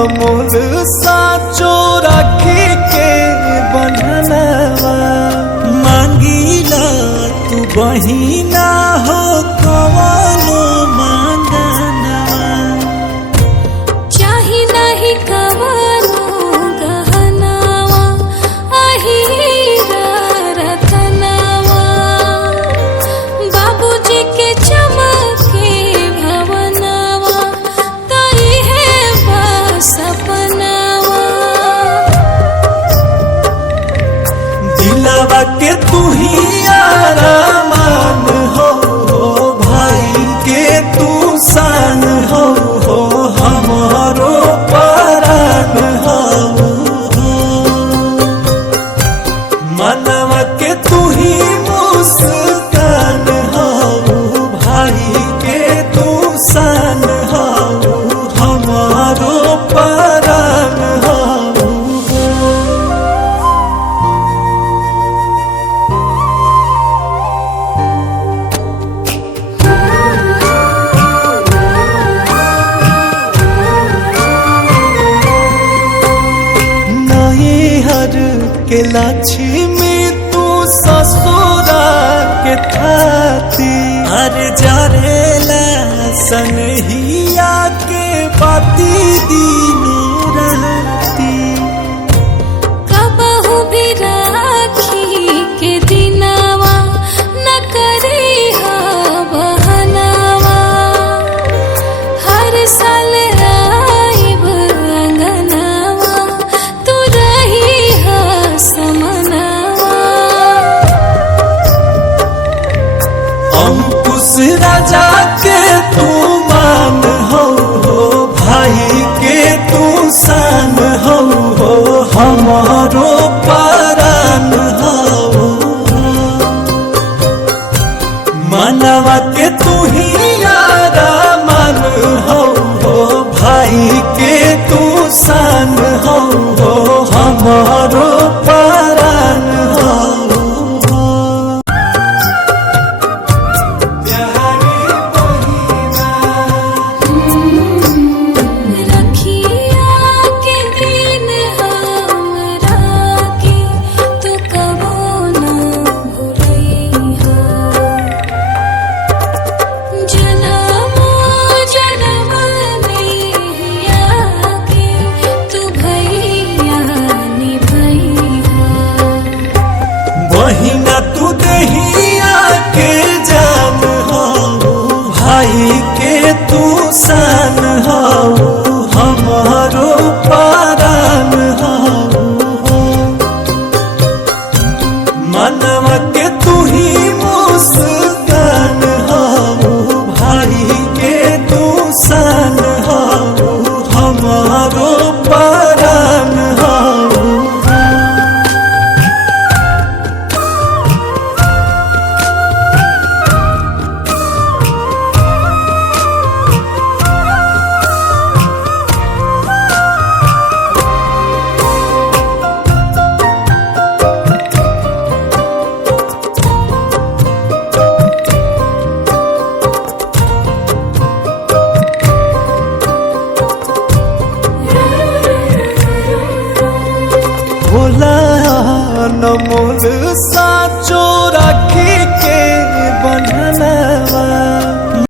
अनमोल साचो राखी के बंधनवा मांगीला तू बहिना हो कवनो मांगनवा चाही नहीं कवनो गहनवा अहीरा रतनवा बाबूजी के चमके भवनवा तई है सपनवा दिलवा के तू ही आरामान हो भाई के तू सान हो हमारो परान हो मनवा के तू ही मुस्कान हो भाई के तू सान हो हमारो परान हो के लक्ष्मी तू ससुरा के थाती हर जरेला सनहिया के बाती दीनों रहती कबहू भी राखी के दिनवा न करी हा बहनवा हर साल आइब अंगनवा तू रही समनवा अंकुश राजा के तू मान हो भाई के तू सान हो हमारो परान हो मनवा के तू ही आरामान हो भाई के तू सान हो हमारो परान हो रखिया के दिन हमरा के तू कबो न भूलइहा जनमो जनम नैया के तू भैया निभइहा बहिना तू दहिया के जान हो भाई के तू सान हो हमारो परान हो मनवा के तू ही मुस्कान हो भाई के तू सान हो हमारो परान हो भोला अनमोल साचो राखी के बंधनवा